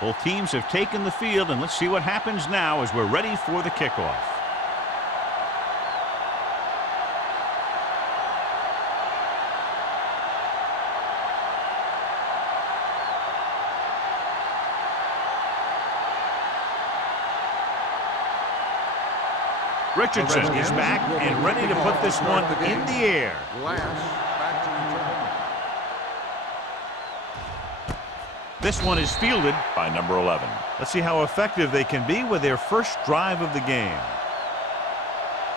Both teams have taken the field, and let's see what happens now as we're ready for the kickoff. Richardson is back and ready to put this one in the air. This one is fielded by number 11. Let's see how effective they can be with their first drive of the game.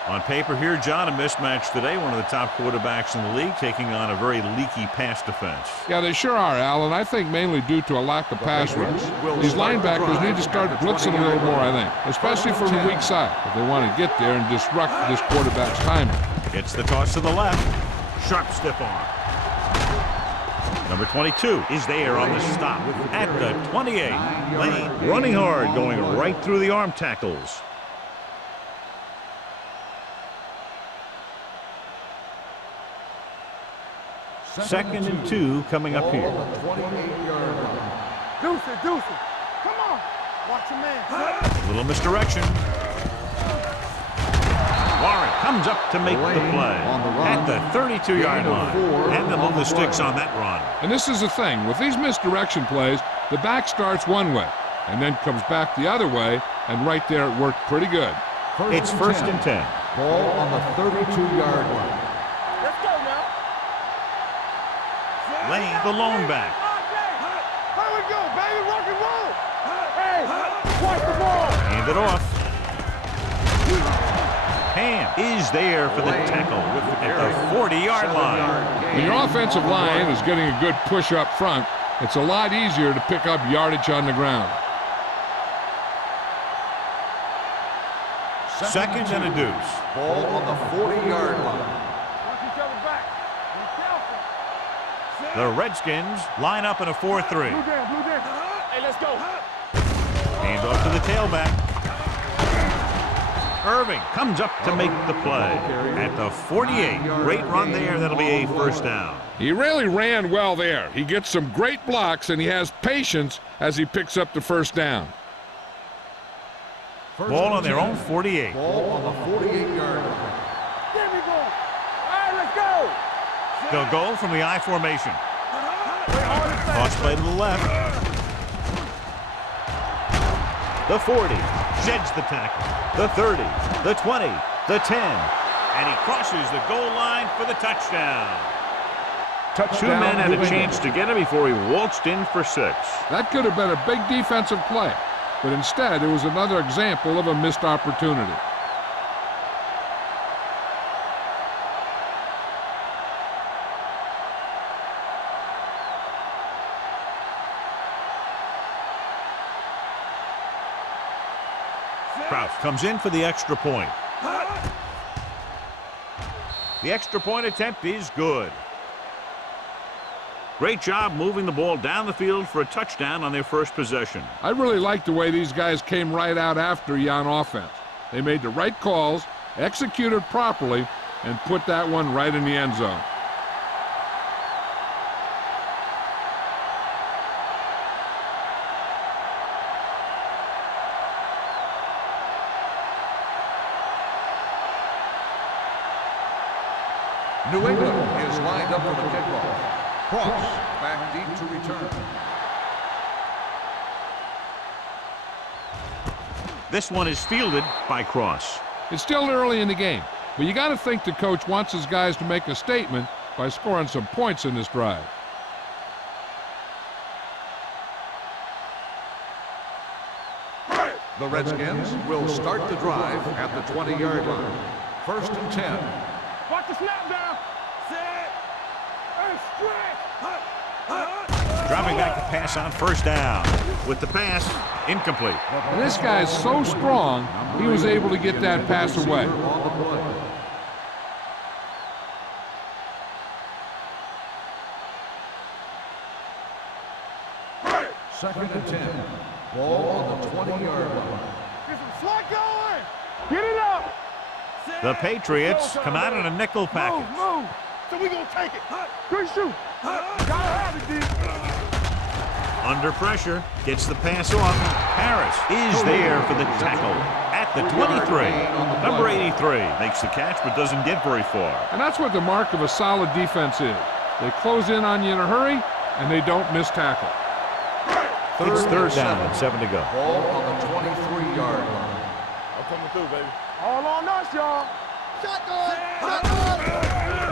On paper here, John, a mismatch today. One of the top quarterbacks in the league taking on a very leaky pass defense. Yeah, they sure are, Al, and I think mainly due to a lack of pass rush. These linebackers need to start blitzing a little more, I think, especially from the weak side if they want to get there and disrupt this quarterback's timing. It's the toss to the left. Sharp stiff arm. Number 22 is there on the stop at the 28. Lane running hard, going right through the arm tackles. Second and 2 coming up here. Deuce it. Come on. Watch your man. Little misdirection. Warren comes up to make the play at the 32-yard line. And they'll move the sticks on that run. And this is the thing. With these misdirection plays, the back starts one way and then comes back the other way, and right there it worked pretty good. It's first and 10. Ball on the 32-yard line. Let's go now. Lane, the lone back. Here we go, baby. Rock and roll. Hey, watch the ball. Hand it off. Ham is there for the tackle at the 40-yard line. When your offensive line is getting a good push up front, it's a lot easier to pick up yardage on the ground. Second and a deuce. Ball on the 40-yard line. Watch each other back. Be careful. The Redskins line up in a 4-3. Blue down. Hey, let's go. Hand off to the tailback. Irving comes up to make the play at the 48. Great run there. That'll be a first down. He really ran well there. He gets some great blocks, and he has patience as he picks up the first down. Ball on their own 48. Ball on the 48-yard line. Give me ball. All right, let's go. They'll go from the I formation. Toss play to the left. The 40 sheds the tackle. The 30, the 20, the 10, and he crosses the goal line for the touchdown. Two men had a chance to get him before he waltzed in for 6. That could have been a big defensive play, but instead it was another example of a missed opportunity. Kraus comes in for the extra point. The extra point attempt is good. Great job moving the ball down the field for a touchdown on their first possession. I really like the way these guys came right out after you on offense. They made the right calls, executed properly, and put that one right in the end zone. New England is lined up for the kickoff. Cross back deep to return. This one is fielded by Cross. It's still early in the game, but you got to think the coach wants his guys to make a statement by scoring some points in this drive. The Redskins will start the drive at the 20-yard line. First and 10. Watch the snap down. Set. And stretch. Dropping back to pass on first down. With the pass, incomplete. And this guy's so strong, he was able to get that pass away. Second and 10. Ball on the 20-yard line. Get some slot going. Get it up. The Patriots come out in a nickel package. Move. So we gonna take it. Good shoot. Gotta have it, D. Under pressure, gets the pass off. Harris is there for the tackle at the 23. Number 83 makes the catch but doesn't get very far. And that's what the mark of a solid defense is. They close in on you in a hurry, and they don't miss tackle. It's third down and 7 to go. Ball on the 23-yard line. I'm coming through, baby. All on us, y'all. Shotgun!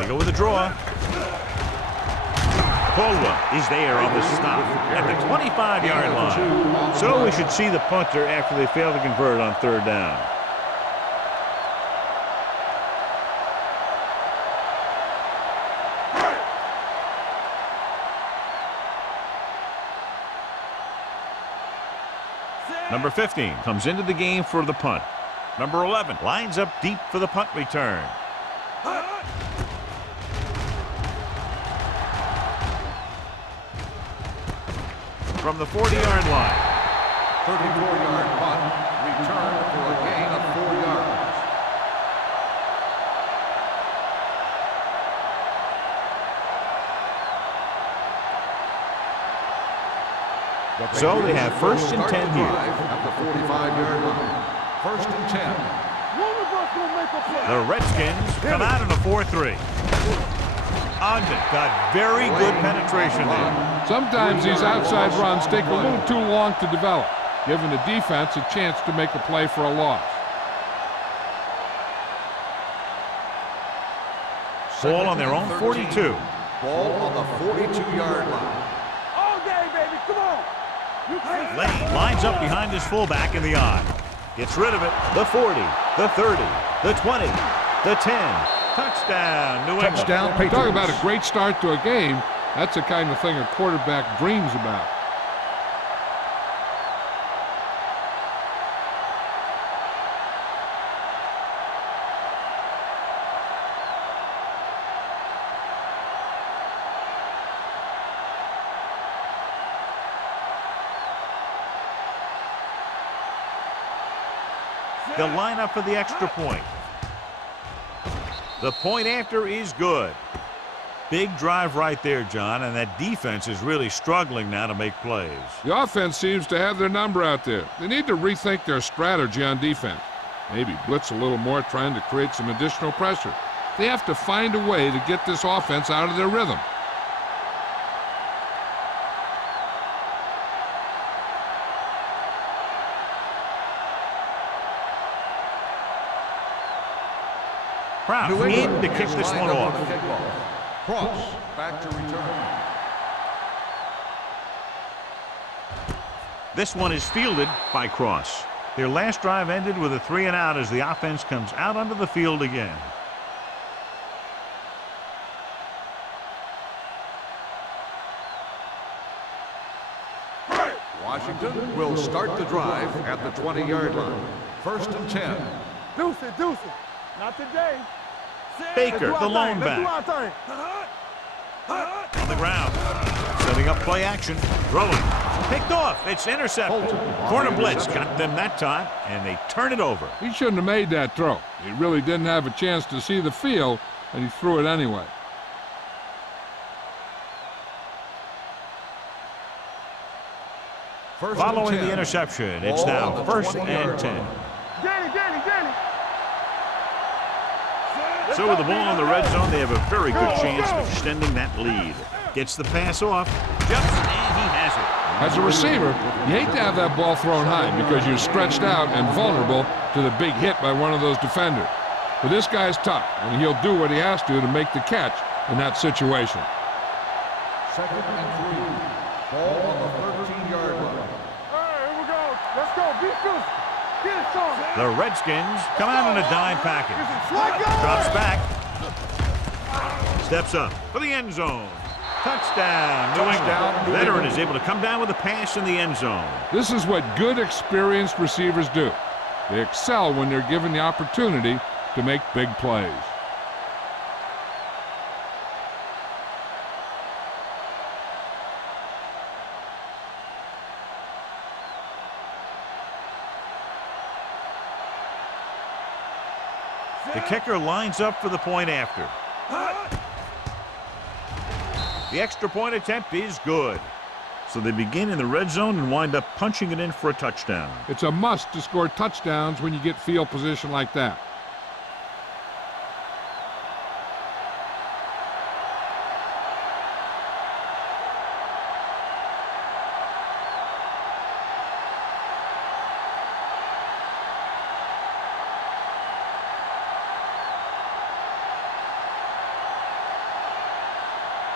They go with the draw. Caldwell is there on the stop at the 25-yard line. So we should see the punter after they fail to convert on third down. Number 15 comes into the game for the punt. Number 11 lines up deep for the punt return. From the 40-yard line. 34-yard punt. Return for a gain of 4 yards. So they have first and 10 here. At the 45-yard line. First and 10. The Redskins come out in a 4-3. Ogden got very good penetration there. Sometimes these outside runs take a little too long to develop, giving the defense a chance to make a play for a loss. Ball on their own 42. Ball on the 42-yard line. All day, baby. Come on. Lane lines up behind his fullback in the I. Gets rid of it. The 40, the 30, the 20, the 10. Touchdown, New England. Touchdown, Patriots. Talk about a great start to a game. That's the kind of thing a quarterback dreams about. The lineup for the extra point. The point after is good. Big drive right there, John, and that defense is really struggling now to make plays. The offense seems to have their number out there. They need to rethink their strategy on defense. Maybe blitz a little more, trying to create some additional pressure. They have to find a way to get this offense out of their rhythm. Proud in to kick this one off. Cross back to return. This one is fielded by Cross. Their last drive ended with a 3-and-out as the offense comes out onto the field again. Washington will start the drive at the 20-yard line. First and 10. Deuce it, deuce it. Not today. Baker, the lone back. On the ground. Setting up play action. Throwing. Picked off. It's intercepted. Corner blitz got them that time, and they turn it over. He shouldn't have made that throw. He really didn't have a chance to see the field, and he threw it anyway. Following the interception, it's now first and 10. Danny. So with the ball in the red zone, they have a very good chance of extending that lead. Gets the pass off, jumps, and he has it. As a receiver, you hate to have that ball thrown high because you're stretched out and vulnerable to the big hit by one of those defenders. But this guy's tough, and he'll do what he has to make the catch in that situation. Second and 3. Ball on the 13-yard line. All right, here we go. Let's go. Beat Goose. Get it, Sean. The Redskins come out in a dime package. Drops back. Steps up for the end zone. Touchdown, New England. Veteran is able to come down with a pass in the end zone. This is what good, experienced receivers do. They excel when they're given the opportunity to make big plays. The kicker lines up for the point after. The extra point attempt is good. So they begin in the red zone and wind up punching it in for a touchdown. It's a must to score touchdowns when you get field position like that.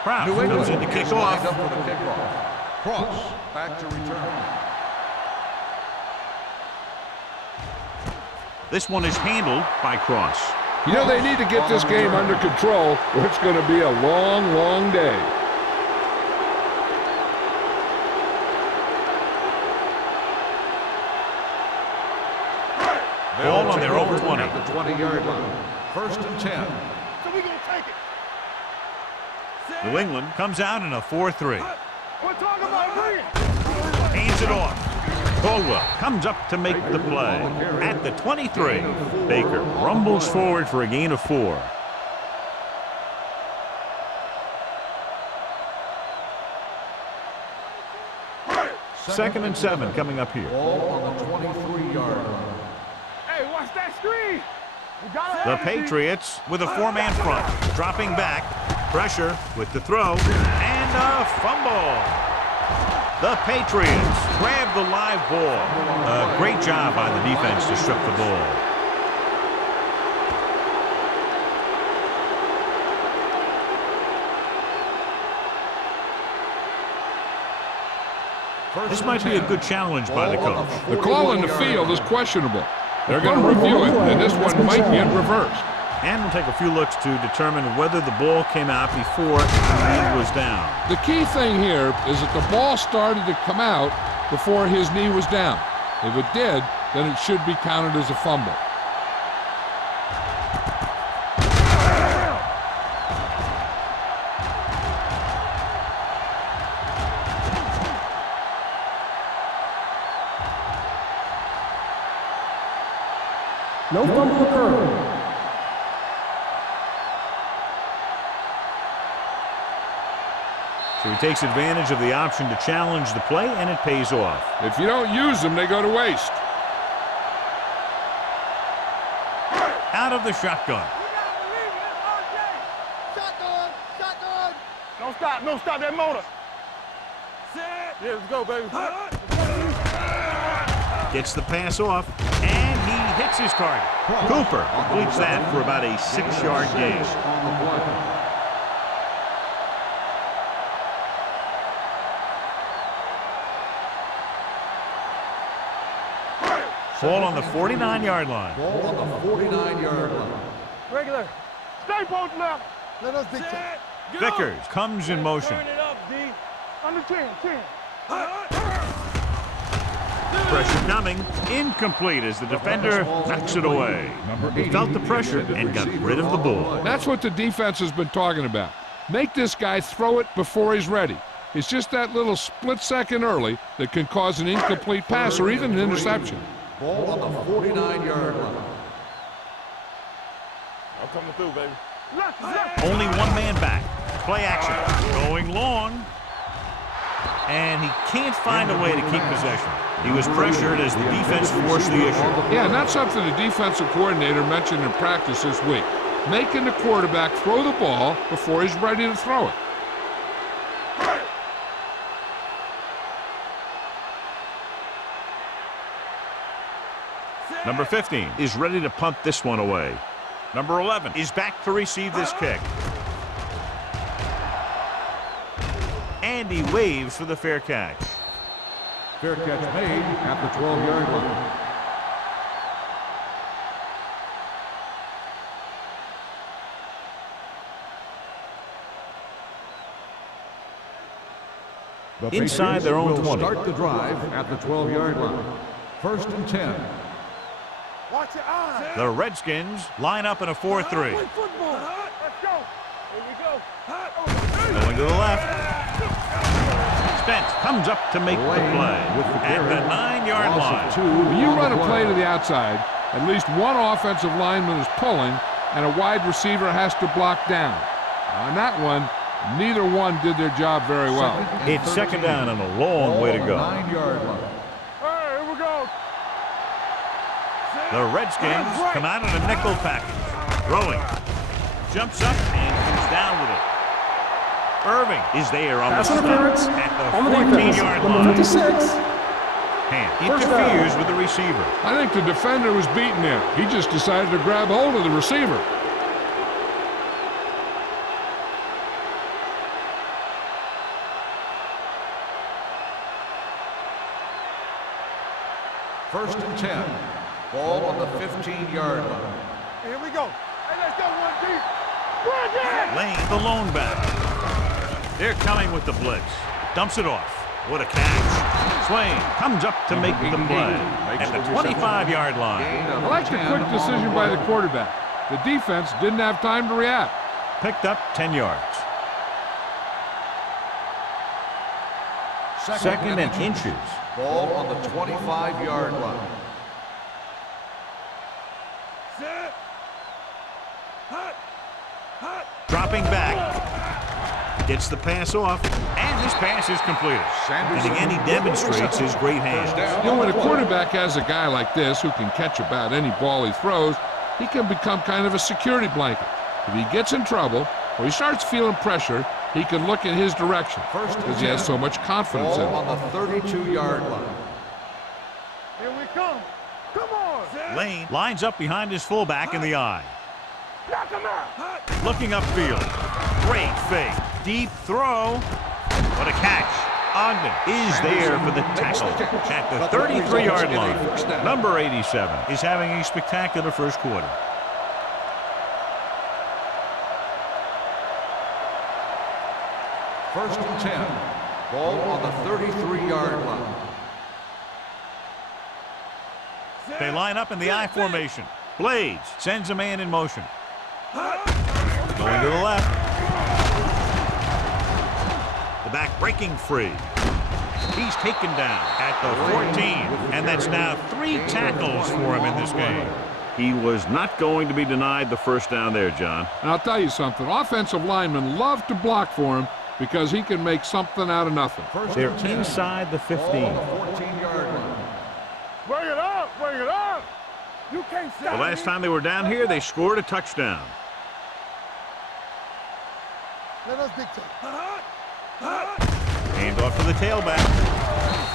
Kraft New England goes in to kick is off. lined up for the kickoff. Cross back to return. This one is handled by Cross. You know, they need to get this game under control, or it's going to be a long, long day. Ball on their own 20. At the 20-yard line. 1st and 10. So we gonna take it. New England comes out in a 4-3. We're talking about bringing. Hands it off. Caldwell comes up to make the play. At the 23, Baker rumbles forward for a gain of 4. Second and 7 coming up here. Ball on the 23-yard line. Hey, watch that screen. We gotta The have it, D. Patriots with a 4-man front. Dropping back. Pressure with the throw. And a fumble. The Patriots grab the live ball. A great job by the defense to strip the ball. This might be a good challenge by the coach. The call on the field is questionable. They're going to review it, and this one might get reversed. And we'll take a few looks to determine whether the ball came out before he was down. The key thing here is that the ball started to come out before his knee was down. If it did, then it should be counted as a fumble. No fumble occurred. So he takes advantage of the option to challenge the play, and it pays off. If you don't use them, they go to waste. Out of the shotgun. Don't stop that motor. Yeah, let's go, baby. Gets the pass off, and he hits his target. Cooper completes that for about a 6-yard gain. On the play. Ball on the 49-yard line. Ball on the 49-yard line. Regular. Stay post left. Let us dictate. Vickers comes in motion. Turn it up, D. Under 10. Pressure coming. Incomplete as the defender knocks it away. He felt the pressure and got rid of the ball. That's what the defense has been talking about. Make this guy throw it before he's ready. It's just that little split second early that can cause an incomplete pass or even an interception. Ball on the 49-yard line. I'm coming through, baby. Only one man back. Play action. Going long. And he can't find a way to keep possession. He was pressured as the defense forced the issue. Yeah, and that's something the defensive coordinator mentioned in practice this week. Making the quarterback throw the ball before he's ready to throw it. Number 15 is ready to punt this one away. Number 11 is back to receive this kick. And he waves for the fair catch. Fair catch made at the 12-yard line. The Inside their own Patriots will 20. Start the drive at the 12-yard line. 1st and 10. Watch your eyes. The Redskins line up in a 4-3. Play football. Let's go. Here we go. Going to the left. Spence comes up to make the play at the 9-yard line. When you run a play to the outside, at least one offensive lineman is pulling, and a wide receiver has to block down. On that one, Neither one did their job very well. It's second down and a long way to go. 9-yard line. Hey, here we go. The Redskins come out in a nickel package. Throwing. Jumps up and comes down with it. Irving is there on Pass the stop interference at on the the defense. 14-yard Number line. 56. And First interferes down. with the receiver. I think the defender was beaten there. He just decided to grab hold of the receiver. First and 10. Ball on the 15-yard line. Here we go. Hey, let's go, 1 deep. 1 deep. Lane, the lone back. They're coming with the blitz. Dumps it off. What a catch. Swain comes up to make the play at the 25-yard line. I like the quick decision by the quarterback. The defense didn't have time to react. Picked up 10 yards. Second and inches. Ball on the 25-yard line. Set. Hot. Hot. Dropping back. Gets the pass off. And this pass is completed. And again, he demonstrates his great hands. You know, when a quarterback has a guy like this who can catch about any ball he throws, he can become kind of a security blanket. If he gets in trouble or he starts feeling pressure, he can look in his direction because he has so much confidence in Ball him. on the 32-yard line. Here we come. Come on. Set. Lane lines up behind his fullback in the eye. Knock him out. Hot. Looking upfield. Great fake. Deep throw. What a catch. Ogden is there for the tackle at the 33-yard line. Number 87 is having a spectacular first quarter. First and 10. Ball on the 33-yard line. They line up in the I formation. Blades sends a man in motion. Going to the left. The back breaking free. He's taken down at the 14. And that's now 3 tackles for him in this game. He was not going to be denied the first down there, John. And I'll tell you something, offensive linemen love to block for him because he can make something out of nothing. They're inside the 15. Ball on the 14-yard line. Bring it up. Bring it up. You can't stop The last me. time they were down here, they scored a touchdown. Let us dictate. Hand off to the tailback.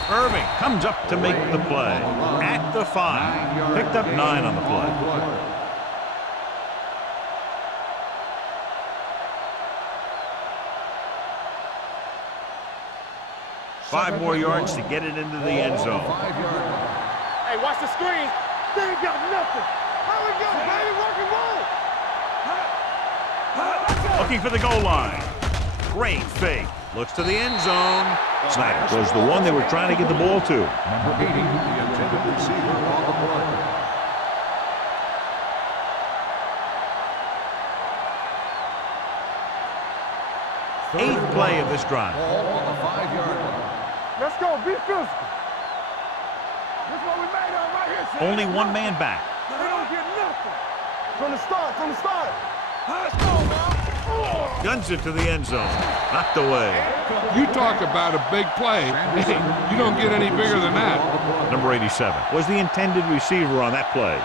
Irving comes up to make the play at the 5. Picked up 9 on the play. Five more yards to get it into the end zone. 5-yard line. Hey, watch the screen. They ain't got nothing. Here we go, baby. Rock and roll. Looking for the goal line. Great fake. Looks to the end zone. Snyder was the one they were trying to get the ball to. Number 80, the intended receiver on the play. Eighth play of this drive. Ball on the 5-yard line. Let's go. Be physical. This what we made of right here. son. Only one man back. They don't get nothing. From the start. From the start. Let's go, man. Guns it to the end zone. Knocked away. You talk about a big play, you don't get any bigger than that. Number 87 was the intended receiver on that play.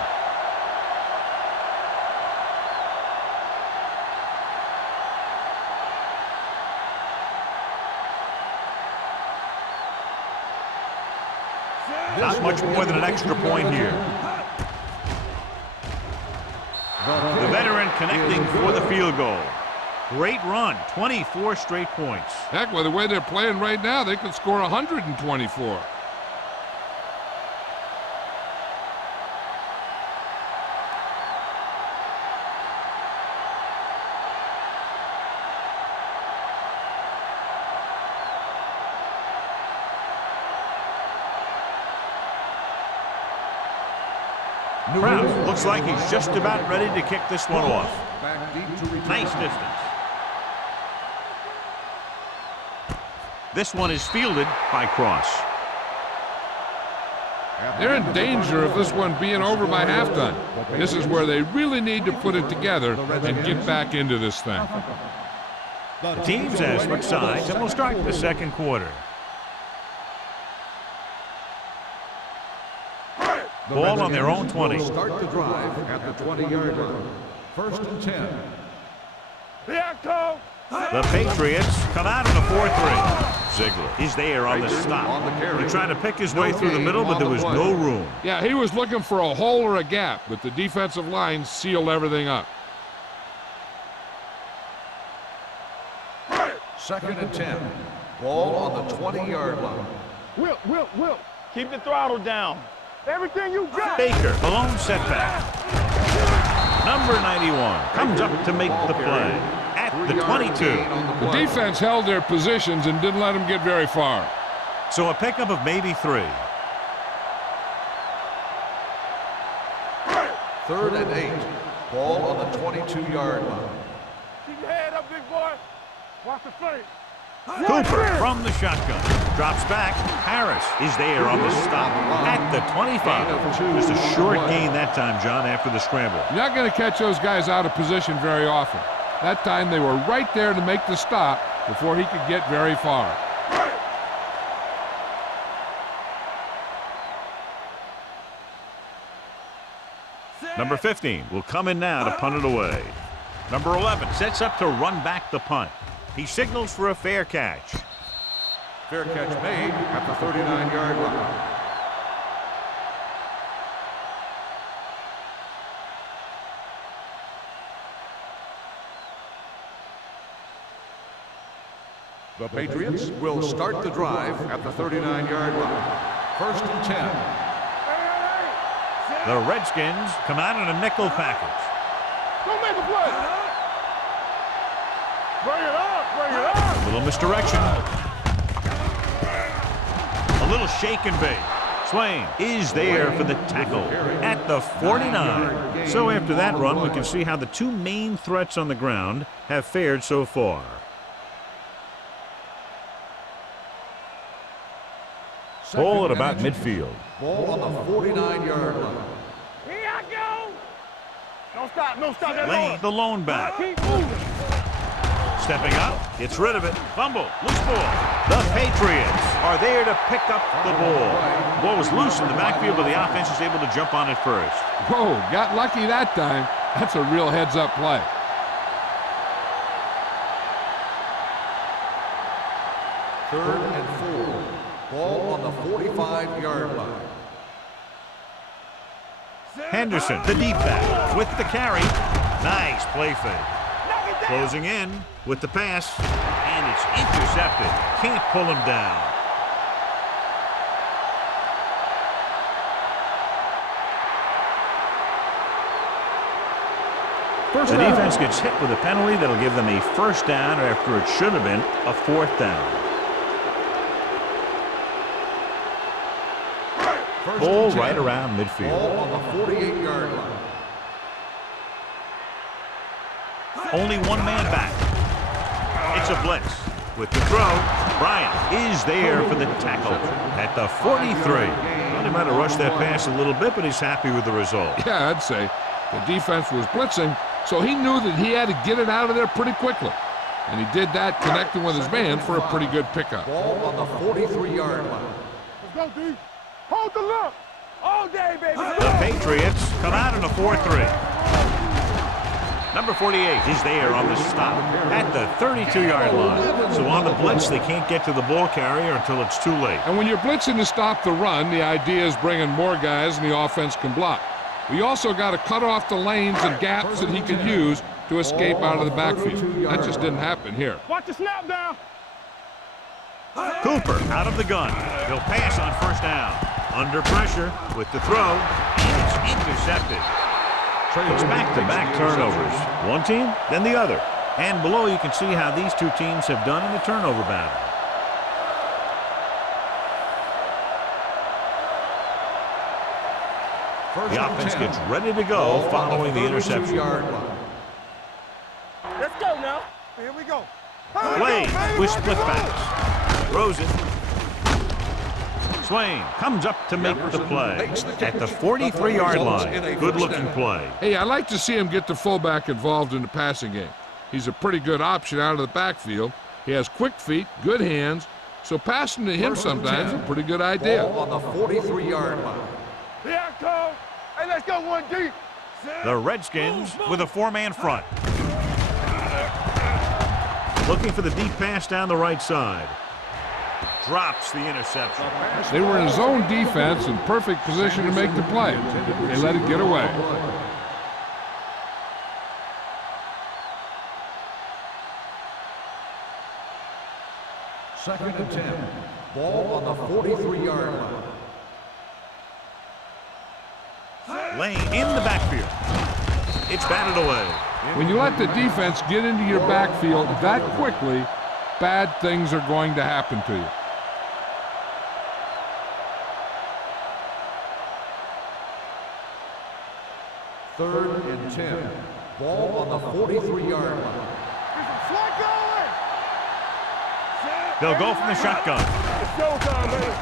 Not much more than an extra point here. The veteran connecting for the field goal. Great run, 24 straight points. Heck, with the way they're playing right now, they could score 124. Kraus looks like he's just about ready to kick this one off. Back deep to return. Nice distance. This one is fielded by Cross. They're in danger of this one being over by halftime. This is where they really need to put it together and get back into this thing. The teams have switched sides and will start the second quarter. Ball on their own 20. Start the drive at the 20-yard line. 1st and 10. The Patriots come out in a 4-3. Ziegler is there on the stop. He tried to pick his way through the middle, but there was no room. Yeah, he was looking for a hole or a gap, but the defensive line sealed everything up. 2nd and 10. Ball on the 20-yard line. Will. Keep the throttle down. Everything you got. Baker, a lone setback. Number 91 comes up to make the play at the 22. The defense held their positions and didn't let them get very far. So a pickup of maybe 3. 3rd and 8. Ball on the 22-yard line. Keep your head up, big boy. Watch the face. Cooper from the shotgun. Drops back. Harris is there on the stop at the 25. Just a short gain that time, John, after the scramble. You're not going to catch those guys out of position very often. That time they were right there to make the stop before he could get very far. Number 15 will come in now to punt it away. Number 11 sets up to run back the punt. He signals for a fair catch. Fair catch made at the 39-yard line. The Patriots will start the drive at the 39-yard line. 1st and 10. The Redskins come out in a nickel package. Don't make a play. Bring it up. A little misdirection. A little shake and bake. Swain is there for the tackle at the 49. So after that run, we can see how the two main threats on the ground have fared so far. Ball at about midfield. Ball on the 49-yard line. Here I go. Don't stop. That Lane, the lone back. Keep moving. Stepping up, gets rid of it. Fumble, loose ball. The Patriots are there to pick up the ball. The ball was loose in the backfield, but the offense is able to jump on it first. Whoa, got lucky that time. That's a real heads-up play. Third and 4. Ball on the 45-yard line. Henderson, the deep back, with the carry. Nice play fake. Closing in with the pass, and it's intercepted. Can't pull him down. The defense gets hit with a penalty that'll give them a first down after it should have been a 4th down. Ball right around midfield. Ball on the 48-yard line. Only one man back. It's a blitz. With the throw, Bryant is there for the tackle at the 43. Well, he might have rushed that pass a little bit, but he's happy with the result. Yeah, I'd say the defense was blitzing, so he knew that he had to get it out of there pretty quickly. And he did that connecting with his man for a pretty good pickup. Ball on the 43-yard line. Let's go, D. Hold the look. All day, baby. The Patriots come out in a 4-3. Number 48 is there on the stop at the 32-yard line. So on the blitz, they can't get to the ball carrier until it's too late. And when you're blitzing to stop the run, the idea is bringing more guys and the offense can block. We also got to cut off the lanes and gaps that he can use to escape out of the backfield. That just didn't happen here. Watch the snap down. Cooper out of the gun. He'll pass on first down. Under pressure with the throw, and it's intercepted. It's back-to-back turnovers. One team, then the other. And below you can see how these two teams have done in the turnover battle. The offense gets ready to go following the interception. Let's go now. Here we go. Wade with split backs. Throws it. Swain comes up to make the play at the 43-yard line. Good-looking play. Hey, I like to see him get the fullback involved in the passing game. He's a pretty good option out of the backfield. He has quick feet, good hands, so passing to him sometimes is a pretty good idea. Ball on the 43-yard line. Here I come. Hey, let's go one deep. The Redskins with a four-man front. Looking for the deep pass down the right side. Drops the interception. They were in zone defense in perfect position to make the play. They let it get away. Second and 10. Ball on the 43-yard line. Lane in the backfield. It's batted away. When you let the defense get into your backfield that quickly, bad things are going to happen to you. Third and 10. Ball on the 43-yard line. Slide going. They'll go from the shotgun. It's showtime, baby.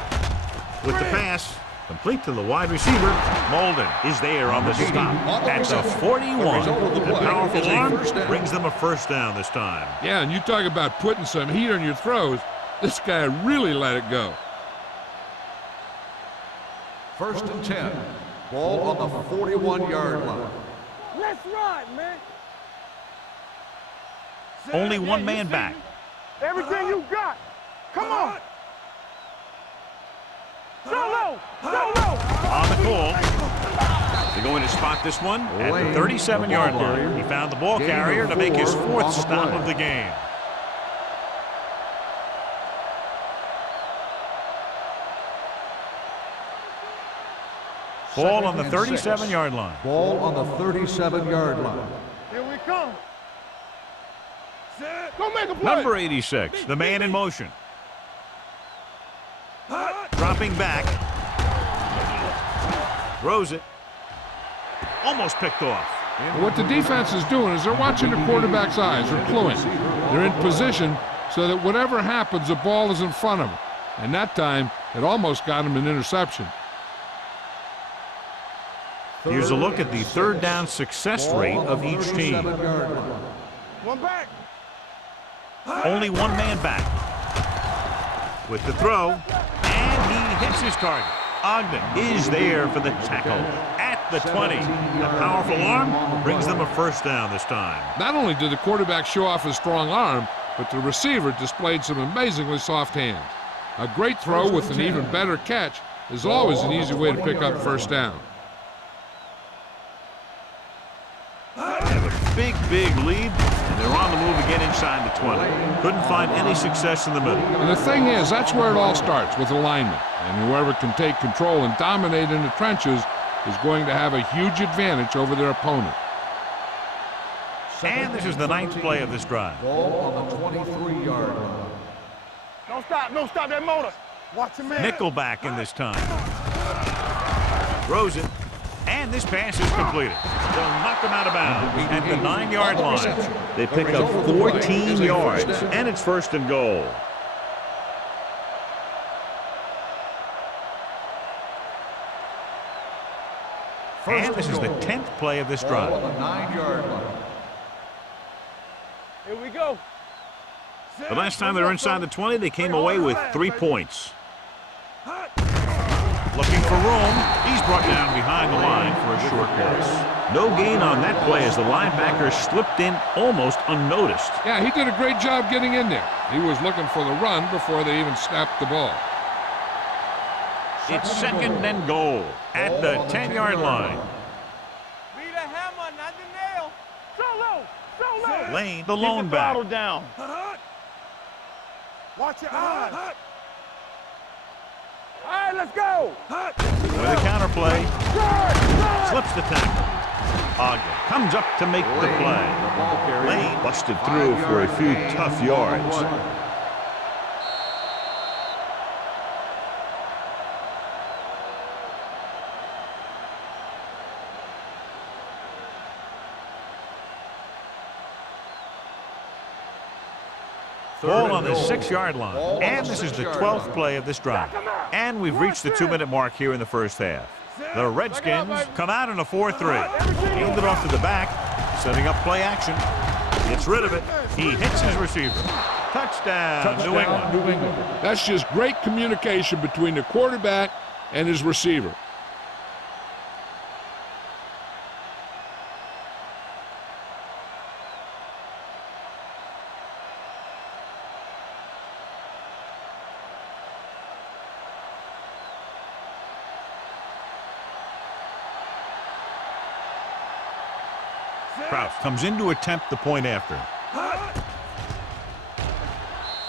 With the pass, complete to the wide receiver. Molden is there on the stop at the 41. The powerful arm brings them a first down this time. Yeah, and you talk about putting some heat on your throws. This guy really let it go. First and 10. Ball on the 41-yard line. Let's ride, man. Only one man back. Everything you got. Come on. Solo. Solo. On the call. They're going to spot this one at the 37-yard line. He found the ball carrier to make his fourth stop of the game. Ball on the 37-yard line. Ball on the 37-yard line. Here we come. Go make a play. Number 86, the man in motion. Dropping back. Throws it. Almost picked off. What the defense is doing is they're watching the quarterback's eyes. They're cluing. They're in position so that whatever happens, the ball is in front of them. And that time, it almost got him an interception. Here's a look at the third down success rate of each team. One back. Only one man back. With the throw, and he hits his target. Ogden is there for the tackle at the 20. The powerful arm brings them a first down this time. Not only did the quarterback show off his strong arm, but the receiver displayed some amazingly soft hands. A great throw with an even better catch is always an easy way to pick up first down. Big lead, and they're on the move again inside the 20. Couldn't find any success in the middle. And the thing is, that's where it all starts, with alignment. And whoever can take control and dominate in the trenches is going to have a huge advantage over their opponent. And this is the ninth play of this drive. Ball on the 23-yard line. Don't stop that motor. Watch your man. Nickelback in this time. Throws it. And this pass is completed. They'll knock them out of bounds at the 9-yard line. They pick up 14 yards, and it's first and goal. And this is the 10th play of this drive. Ball on the 9-yard line. Here we go. The last time they were inside the 20, they came away with 3 points. Looking for room. He's brought down behind the line for a short pass. No gain on that play as the linebacker slipped in almost unnoticed. Yeah, he did a great job getting in there. He was looking for the run before they even snapped the ball. It's second and goal at the 10-yard line. Be the hammer, not the nail. Solo. Lane, the lone Keep the throttle back. down. Watch your eyes. All right, let's go. With a counter play, slips the tackle. Ogden comes up to make the play. Lane busted through for a few tough yards. Ball on the 6-yard line. And this is the 12th play of this drive. And we've reached the 2-minute mark here in the first half. The Redskins come out in a 4-3. Hand it off to the back, setting up play action. Gets rid of it. He hits his receiver. Touchdown, New England. That's just great communication between the quarterback and his receiver. Kraus comes in to attempt the point after.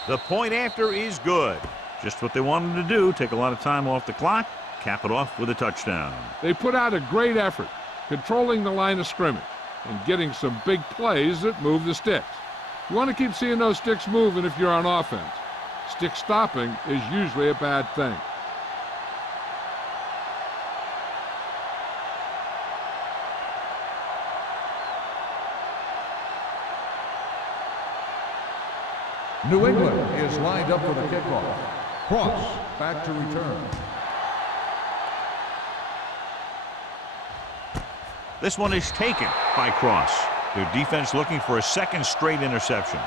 The point after is good. Just what they wanted to do. Take a lot of time off the clock. Cap it off with a touchdown. They put out a great effort, controlling the line of scrimmage and getting some big plays that move the sticks. You want to keep seeing those sticks moving if you're on offense. Stick stopping is usually a bad thing. New England is lined up for the kickoff. Cross back to return. This one is taken by Cross. Their defense looking for a second straight interception.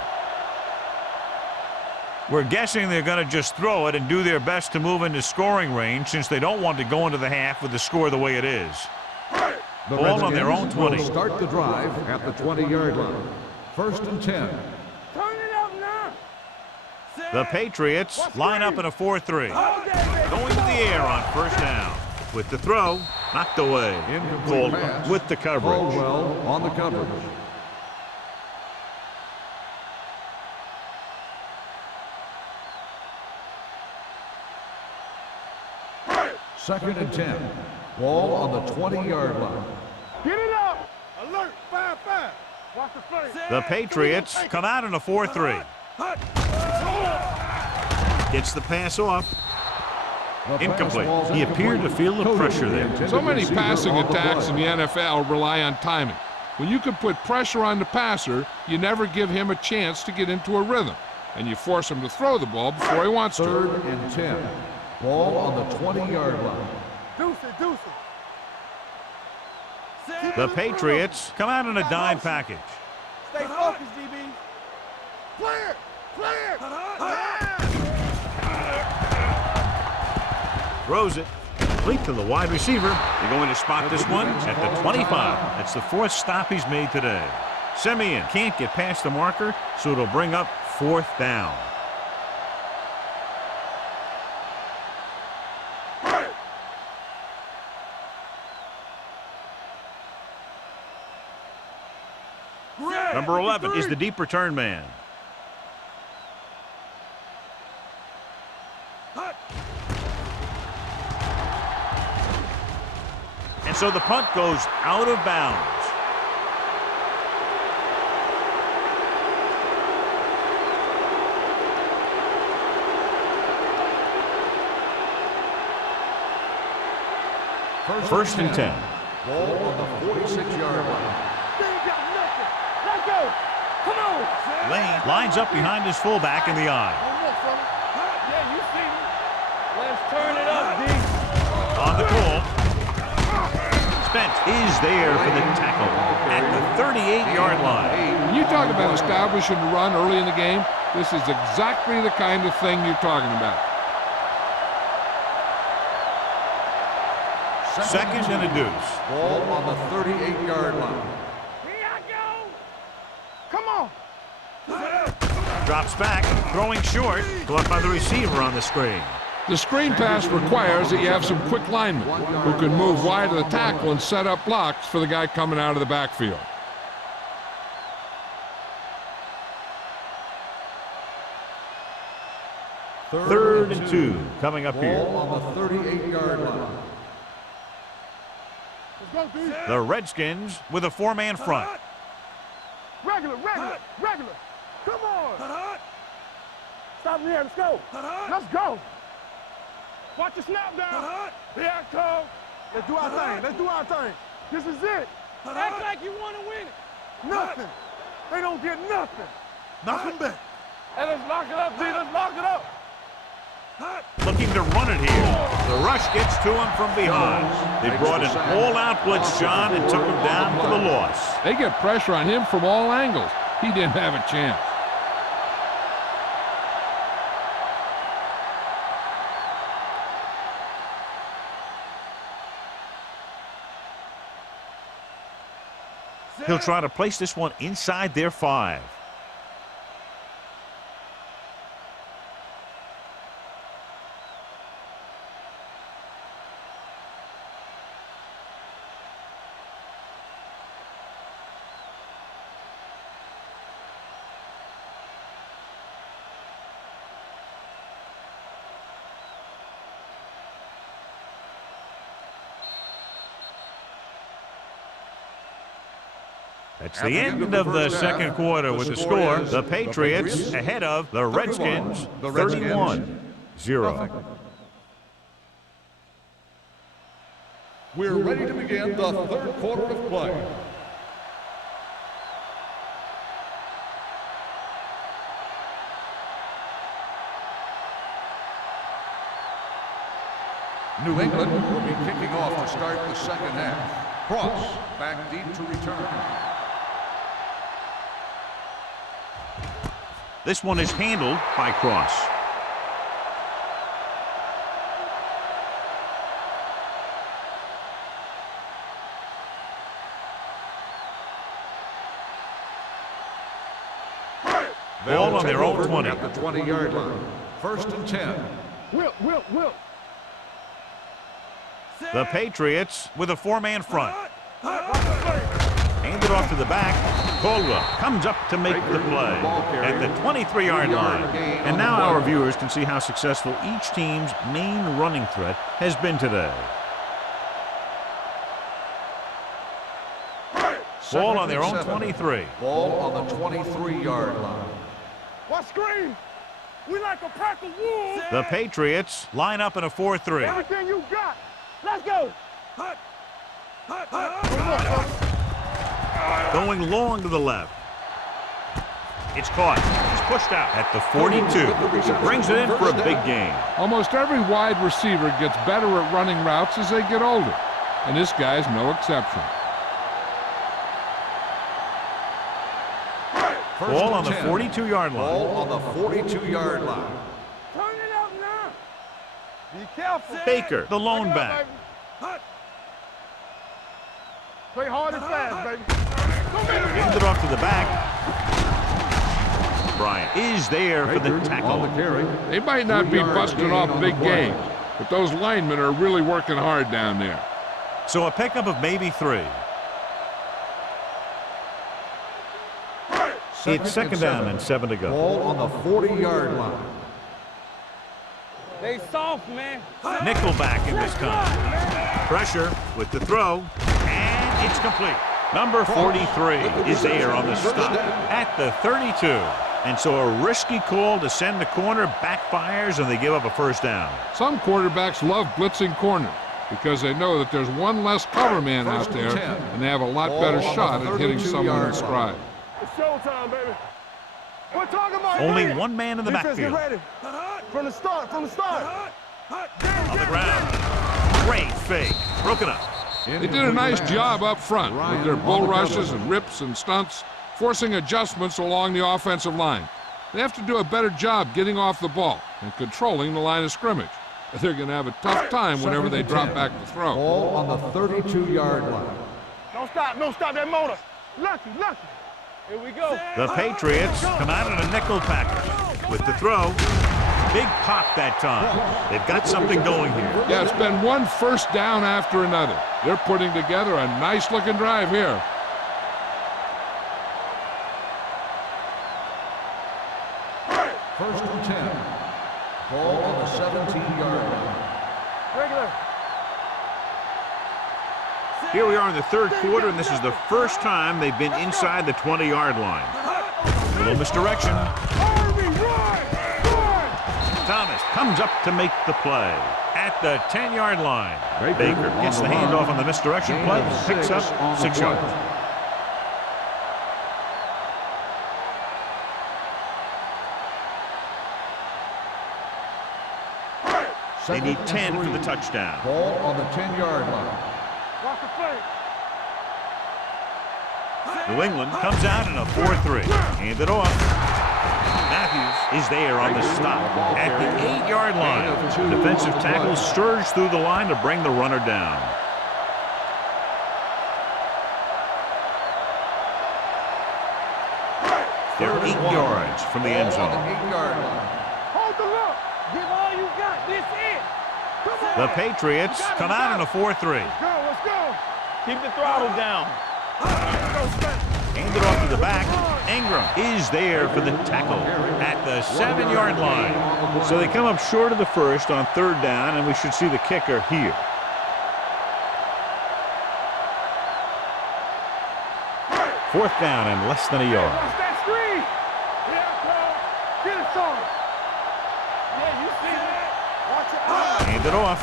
We're guessing they're going to just throw it and do their best to move into scoring range since they don't want to go into the half with the score the way it is. The Ball on their own 20. will start the drive at the 20-yard line. 1st and 10. Turn it up now. The Patriots line up in a 4-3. Going to the air on 1st down. With the throw, knocked away. Incomplete Caldwell pass. with the coverage. Caldwell on the coverage. Second and 10. Ball on the 20-yard line. Get it up. Alert. 5-5. Watch the play. The Patriots come out in a 4-3. Gets the pass off. Incomplete. He appeared to feel the pressure there. So many passing attacks in the NFL rely on timing. When you can put pressure on the passer, you never give him a chance to get into a rhythm, and you force him to throw the ball before he wants to. 3rd and 10. Ball on the 20-yard line. Deuce it. The Patriots come out in a dime package. Stay focused, DB. Clear. Throws it. Complete to the wide receiver. They're going to spot this one at the 25. That's the 4th stop he's made today. Simeon can't get past the marker, so it'll bring up 4th down. Number 11 is the deep return man. And so the punt goes out of bounds. First and 10. Ball on the 46-yard line. Let's go. Come on. Lane lines up behind his fullback in the eye. Yeah, you see me. Let's turn it up, D. On the call. Spence is there for the tackle at the 38-yard line. When you talk about establishing the run early in the game, this is exactly the kind of thing you're talking about. Second and a deuce. Ball on the 38-yard line. Here I go. Come on. Drops back, throwing short, caught by the receiver on the screen. The screen pass requires that you have some quick linemen who can move wide of the tackle and set up blocks for the guy coming out of the backfield. Third and 2 coming up here. Ball on the 38-yard line. Let's go, D. The Redskins with a 4-man front. Regular. Come on. Stop here. Let's go. Let's go. Watch the snap down. Here I come. Let's do our thing. This is it. Act like you want to win it. Nothing. They don't get nothing. Nothing back. Hey, let's lock it up, D. Let's lock it up. Looking to run it here. The rush gets to him from behind. They brought an all-out blitz, John, and took him down for the loss. They get pressure on him from all angles. He didn't have a chance. He'll try to place this one inside their 5. That's the end of the second quarter with the score. The Patriots ahead of the Redskins, 31-0. We're ready to begin the third quarter of play. New England will be kicking off to start the second half. Cross back deep to return. This one is handled by Cross. Ball on their own 20. At the 20-yard line. 1st and 10. Will. The Patriots with a 4-man front. Handed off to the back. Caldwell comes up to make the play at the 23-yard line. And now our viewers can see how successful each team's main running threat has been today. Ball on their own 23. Ball on the 23-yard line. What screen? We like a pack of wolves. The Patriots line up in a 4-3. Everything you got. Let's go. Going long to the left. It's caught. He's pushed out at the 42. He brings it in for a big gain. Almost every wide receiver gets better at running routes as they get older, and this guy's no exception. Ball on the 42-yard line. Ball on the 42-yard line. Turn it up now. Be careful. Baker, the lone back. Play hard and fast, baby. Hands it off to the back. Bryant is there for the tackle. They might not be busting off big games, but those linemen are really working hard down there. So a pickup of maybe 3. It's second down and 7 to go. Ball on the 40-yard line. They soft, man. Nickelback in this time. Pressure with the throw, and it's complete. Number 43 is there on the stop at the 32. And so a risky call to send the corner backfires, and they give up a first down. Some quarterbacks love blitzing corners because they know that there's one less cover man out there, and they have a lot better shot at hitting someone in stride. It's showtime, baby. We're talking about Only one man in the defense, backfield. get ready. From the start. On the ground. Great fake. Broken up. They did a nice job up front with their bull rushes and rips and stunts, forcing adjustments along the offensive line. They have to do a better job getting off the ball and controlling the line of scrimmage. They're going to have a tough time whenever they drop back to throw. Ball on the 32-yard line. Don't stop that motor. Lucky. Here we go. The Patriots come out in a nickel package with the throw. Big pop that time. They've got something going here. Yeah, it's been one first down after another. They're putting together a nice-looking drive here. First and 10. Ball on the 17-yard line. Regular. Here we are in the third quarter, and this is the first time they've been inside the 20-yard line. A little misdirection. Thomas comes up to make the play at the 10-yard line. Baker gets the handoff on the misdirection play, picks up 6 yards. They need 10 for the touchdown. Ball on the 10-yard line. Watch the play. New England comes out in a 4-3. Hand it off. Matthews is there on the stop at the 8-yard line. Defensive tackle surged through the line to bring the runner down. They're 8 yards from the end zone. Hold the look. Give all you got. This it. Come on. The Patriots come out in a 4-3. Let's go. Keep the throttle down. Hand it off to the back. Ingram is there for the tackle at the 7-yard line. So they come up short of the first on 3rd down, and we should see the kicker here. Fourth down and less than a yard. Watch that screen. Get it started. Yeah, you see that. Watch your eyes. Hand it off.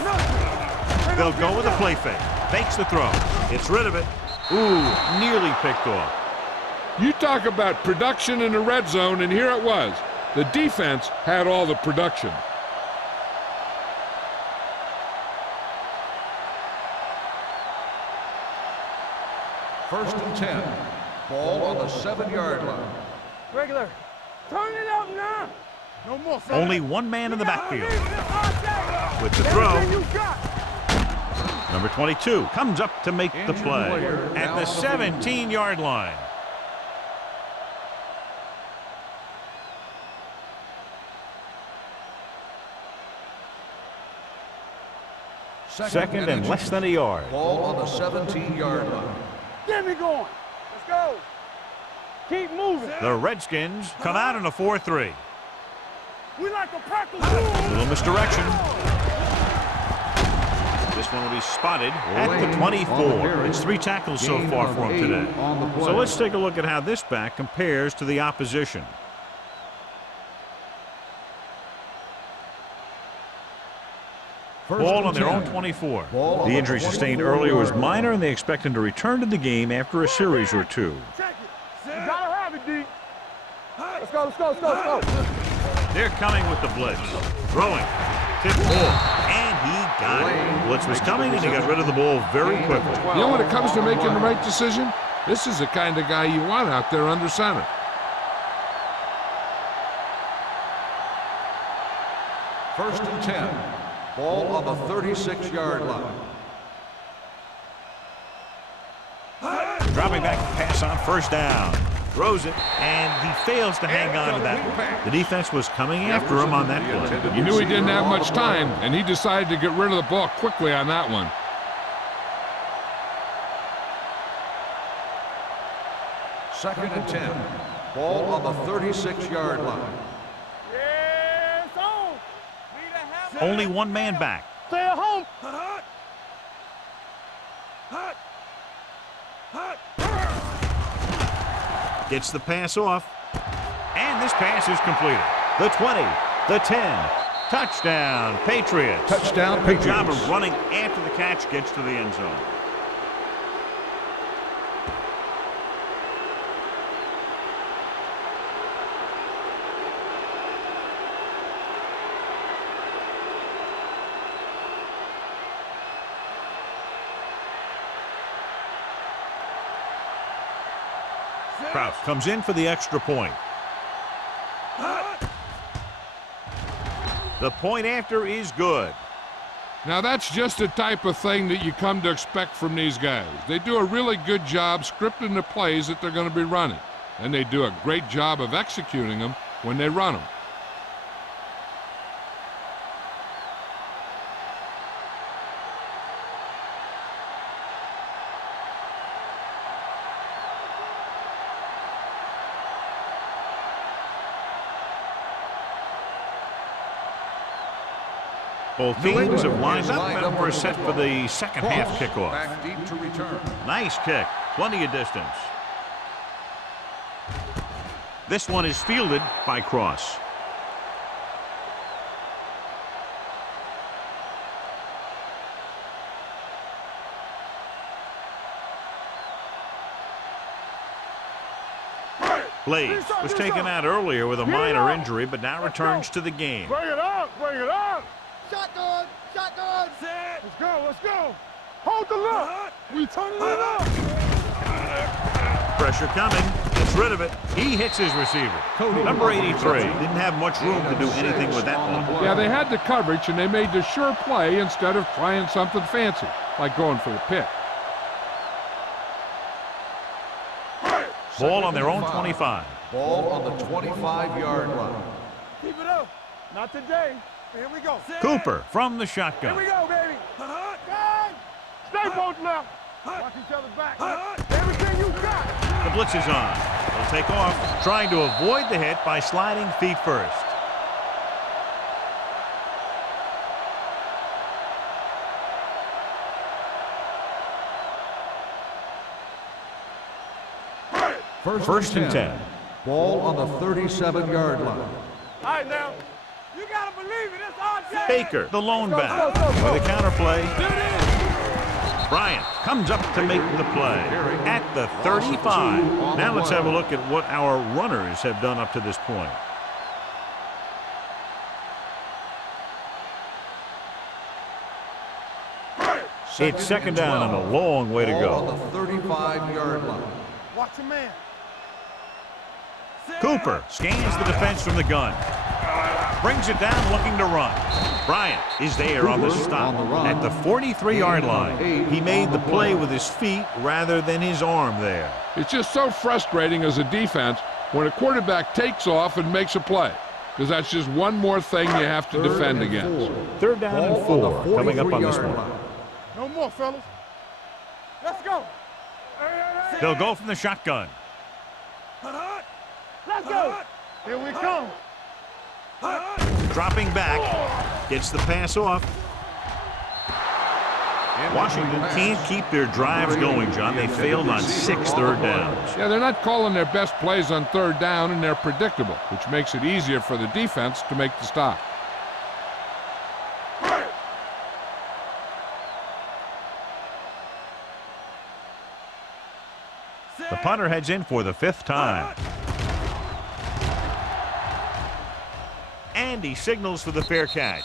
They'll go with a play fake. Fakes the throw. Gets rid of it. Ooh, nearly picked off. You talk about production in the red zone, and here it was. The defense had all the production. First and 10. Ball on the 7-yard line. Regular. Turn it up now. No more. Only one man in the backfield. With the throw, number 22 comes up to make the play at the 17-yard line. Second and less than a yard. Ball on the 17-yard line. Get me going. Let's go. Keep moving. The Redskins come out in a 4-3. We like a practice. Little misdirection. This one will be spotted at the 24. It's 3 tackles so far for him today. So let's take a look at how this back compares to the opposition. Ball on their own 24. The injury sustained earlier was minor, and they expect him to return to the game after a series or 2. Check it. You gotta have it, D. Let's go, let's go, let's go, let's go. They're coming with the blitz. Throwing. Tip ball. And he got it. Blitz was coming, and he got rid of the ball very quickly. You know, when it comes to making the right decision, this is the kind of guy you want out there under center. First and 10. Ball on the 36-yard line. Dropping back to pass on first down. Throws it, and he fails to hang on to that one. The defense was coming after him on that play. He knew he didn't have much time, and he decided to get rid of the ball quickly on that one. Second and 10. Ball on the 36-yard line. Yeah, it's on. Only one man back. Stay at home. Gets the pass off. And this pass is completed. The 20, the 10. Touchdown, Patriots. Touchdown, Good Patriots. job of running after the catch gets to the end zone. Kraus comes in for the extra point. The point after is good. Now, that's just the type of thing that you come to expect from these guys. They do a really good job scripting the plays that they're going to be running, and they do a great job of executing them when they run them. Both teams have lined up and we're set for the second half kickoff. Back deep to return. Nice kick. Plenty of distance. This one is fielded by Cross. Blades was taken out earlier with a minor injury, but now returns to the game. Bring it up, bring it up. Shotgun! Shotgun! Let's go, let's go. Hold the look. We turning it up. Pressure coming. Gets rid of it. He hits his receiver. Number 83. Didn't have much room to do anything with that one. Yeah, they had the coverage, and they made the sure play instead of trying something fancy, like going for a pick. Ball on their own 25. Ball on the 25-yard line. Keep it up. Not today. Here we go. Cooper from the Here shotgun. we go, baby. Good. Stay both now. Watch each other's back. Everything you got. The blitz is on. They'll take off, trying to avoid the hit by sliding feet first. First and 10. Ball on the 37-yard line. All right, now. You got to believe it. It's our day. Baker, the lone back. With a counterplay. Bryant comes up to make the play at the 35. Now let's have a look at what our runners have done up to this point. It's second down and a long way to Ball go. on the 35-yard line. Watch your man. Cooper scans the defense from the gun. Brings it down looking to run. Bryant is there on the stop at the 43-yard line. He made the play with his feet rather than his arm there. It's just so frustrating as a defense when a quarterback takes off and makes a play, because that's just one more thing you have to defend against. Third down and 4 coming up on this one. No more, fellas. Let's go. They'll go from the shotgun. Let's go. Here we come. Dropping back. Gets the pass off. Washington can't keep their drives going, John. They failed on 6 third downs. Yeah, they're not calling their best plays on third down, and they're predictable, which makes it easier for the defense to make the stop. The punter heads in for the 5th time. And he signals for the fair catch.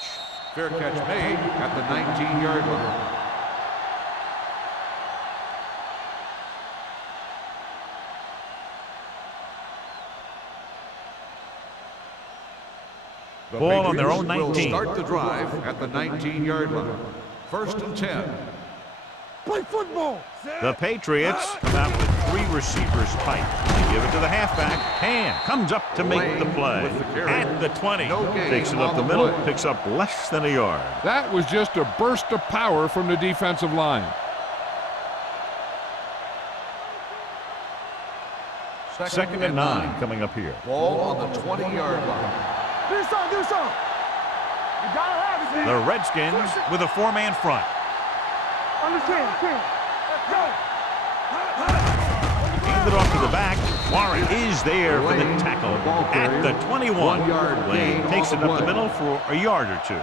Fair catch made at the 19-yard line. The Ball on their own Patriots 19. will start the drive at the 19-yard line. First and 10. Play football. The Patriots come out with 3 receivers tight. They give it to the halfback. Hand comes up to make the play. At the 20. Takes it up the middle. Picks up less than a yard. That was just a burst of power from the defensive line. Second and 9 coming up here. Ball on the 20-yard line. Do something. Do something. You got to have it, The Redskins with a 4-man front. Understand, team. Let's go. Handed off to the back. Warren is there for the tackle at the 21. Lane takes it up the middle for a yard or 2.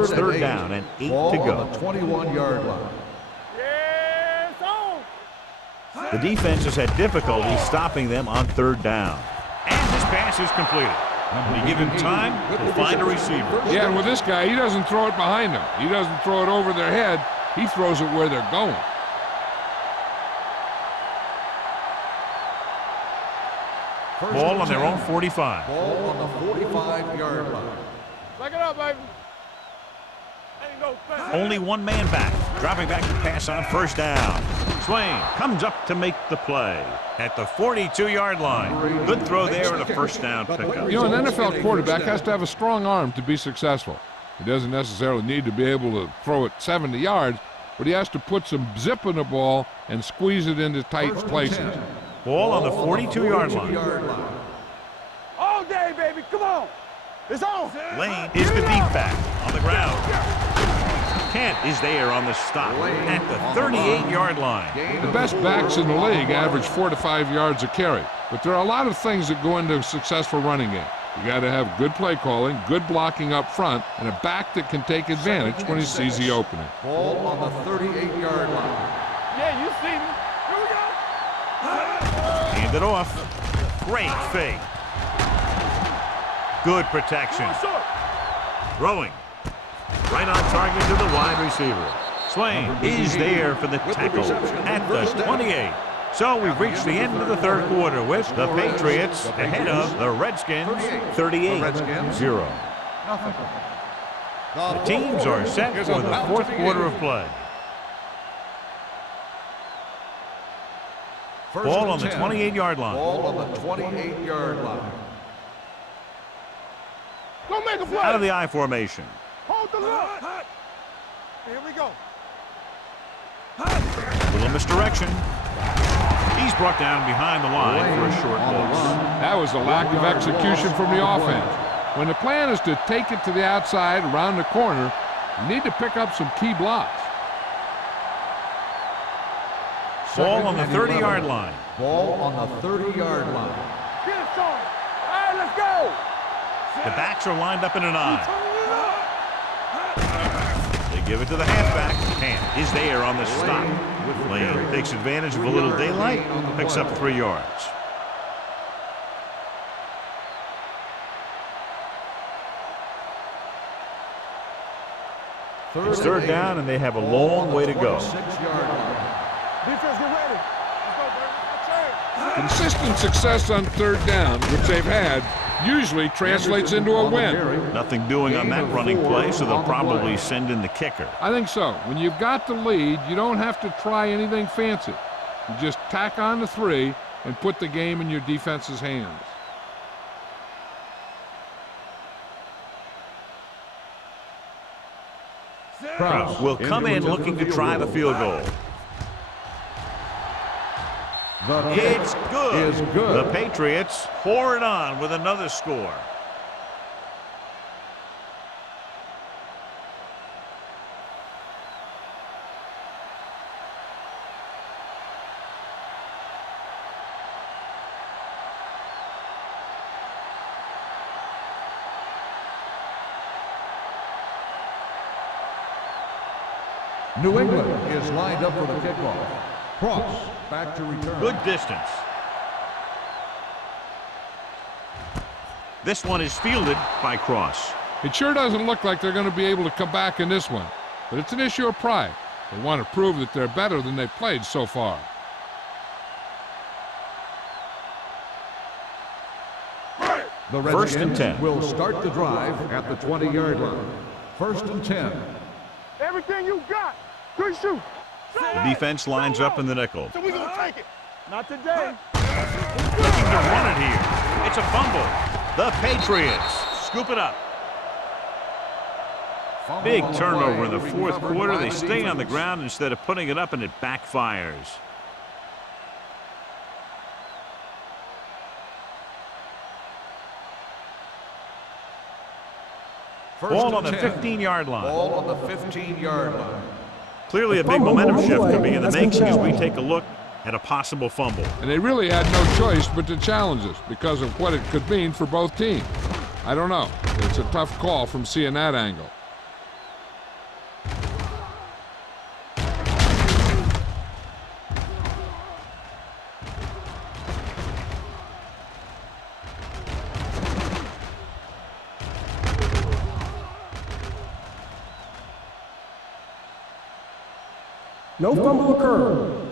It's third down and 8 Ball to go. on the 21-yard line. Yes, on. The defense has had difficulty stopping them on third down. And this pass is completed. When you give him time, he'll find a receiver. Yeah, and with this guy, he doesn't throw it behind them. He doesn't throw it over their head. He throws it where they're going. Ball on their own 45. Ball on the 45-yard line. Back it up, baby. Ain't no fast. Only one man back. Dropping back to pass on first down. Swain comes up to make the play at the 42-yard line. Good throw there and a first down pickup. You know, an NFL quarterback has to have a strong arm to be successful. He doesn't necessarily need to be able to throw it 70 yards, but he has to put some zip in the ball and squeeze it into tight places. Ball on the 42-yard line. All day, baby. Come on. It's on. Lane is the deep back on the ground. Kent is there on the stop at the 38-yard line. The best backs in the league average 4 to 5 yards a carry, but there are a lot of things that go into a successful running game. You got to have good play calling, good blocking up front, and a back that can take advantage when he sees the opening. Ball on the 38-yard line. Yeah, you see me. Here we go. Hand it off. Great fake. Good protection. Throwing. Right on target to the wide receiver. Swain is there for the tackle at the 28. So we've reached the end of the third quarter with the Patriots ahead of the Redskins 38-0. The teams are set for the fourth quarter of play. Ball on the 28-yard line. Ball on the 28-yard line. Go make a play. Out of the I formation. Hold the look. Here we go. Little misdirection. He's brought down behind the line for a short loss. That was a lack of execution from the offense. When the plan is to take it to the outside around the corner, you need to pick up some key blocks. Ball on the 30-yard line. Ball on the 30-yard line. Get it, Sean. All right, let's go. The backs are lined up in an I. They give it to the halfback. Hand is there on the stop. Lane takes advantage of a little daylight, picks up 3 yards. It's third down, and they have a long way to go. Defense, get ready. Let's go, baby. Let's go. Consistent success on third down, which they've had, usually translates into a win. Nothing doing on that running play, so they'll probably send in the kicker. I think so. When you've got the lead, you don't have to try anything fancy. You just tack on the 3 and put the game in your defense's hands. Kraus will come in looking to try the field goal. It's good. The Patriots pour it on with another score. New England is lined up for the kickoff. Cross back to return. Good distance. This one is fielded by Cross. It sure doesn't look like they're going to be able to come back in this one, but it's an issue of pride. They want to prove that they're better than they've played so far. The First and 10. will start the drive at the 20-yard line. First and 10. Everything you got. Good shoot. The defense lines up in the nickel. So we're going to take it. Not today. Looking to run it here. It's a fumble. The Patriots scoop it up. Big turnover in the fourth quarter. They stay on the ground instead of putting it up, and it backfires. Ball on the 15-yard line. Ball on the 15-yard line. Clearly a big momentum shift could be in the making as we take a look at a possible fumble. And they really had no choice but to challenge us because of what it could mean for both teams. I don't know. It's a tough call from seeing that angle. No fumble occurred.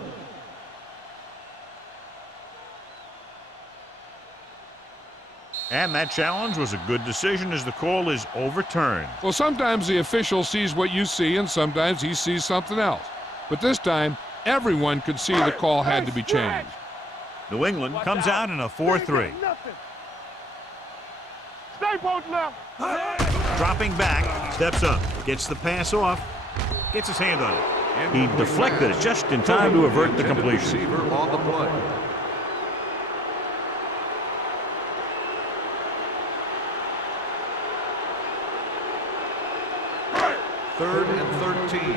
And that challenge was a good decision as the call is overturned. Well, sometimes the official sees what you see and sometimes he sees something else. But this time, everyone could see the call had to be changed. New England comes out in a 4-3. Stay both now. Dropping back, steps up, gets the pass off, gets his hand on it. He deflected it just in time to avert the completion. Receiver on the play. Third and 13.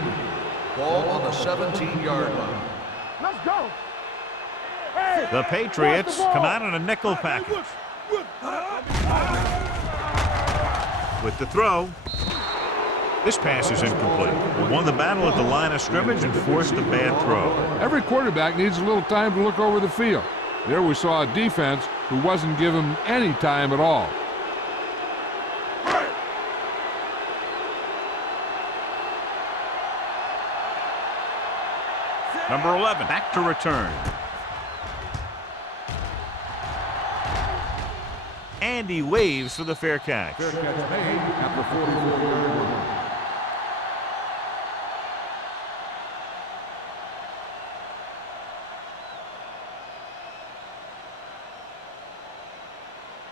Ball on the 17-yard line. Let's go. The Patriots come out in a nickel package. With the throw. This pass is incomplete. Won the battle at the line of scrimmage and forced a bad throw. Every quarterback needs a little time to look over the field. There we saw a defense who wasn't given any time at all. Number 11 back to return. And he waves for the fair catch. Fair catch made at the 44-yard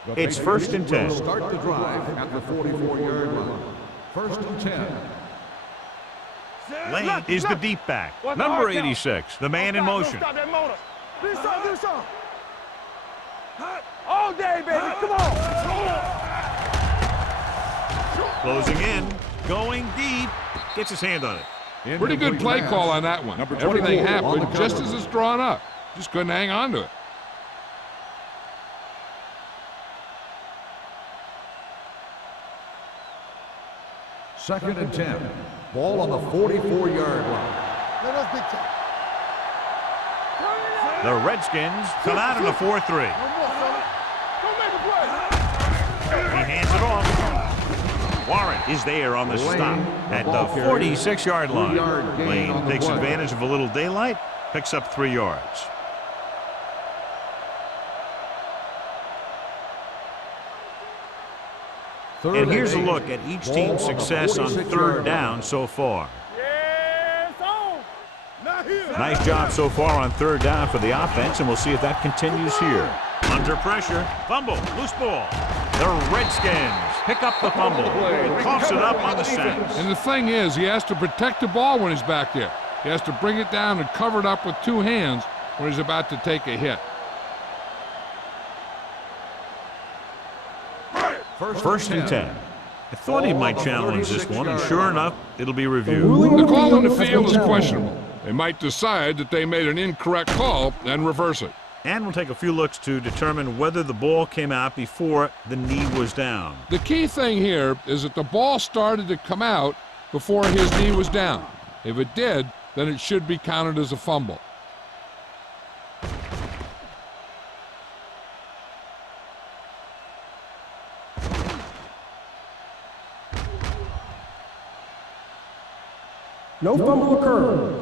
line. It's 1st and 10. Start the drive at the 44-yard line. 1st and 10. Lane is the deep back. Number 86, the man in motion. Stop that motor. Do something, do something. All day, baby. Come on. Closing in, going deep, gets his hand on it. Pretty good play call on that one. Everything happened just as it's drawn up. Just couldn't hang on to it. Second and 10. Ball on the 44-yard line. Let us big time. The Redskins come out in a 4-3. One more, fella. Don't make a play. He hands it off. Warren is there on the stop at the 46-yard line. Lane takes advantage of a little daylight, picks up 3 yards. And here's a look at each team's success on 3rd down so far. Yes, on. Not here. Nice job so far on 3rd down for the offense, and we'll see if that continues here. Under pressure, fumble, loose ball. The Redskins pick up the fumble, toss it up on the sack. And the thing is, he has to protect the ball when he's back there. He has to bring it down and cover it up with 2 hands when he's about to take a hit. 1st and 10. I thought he might challenge this one, and sure enough, it'll be reviewed. The call on the field is questionable. They might decide that they made an incorrect call and reverse it. And we'll take a few looks to determine whether the ball came out before the knee was down. The key thing here is that the ball started to come out before his knee was down. If it did, then it should be counted as a fumble. No fumble occurred.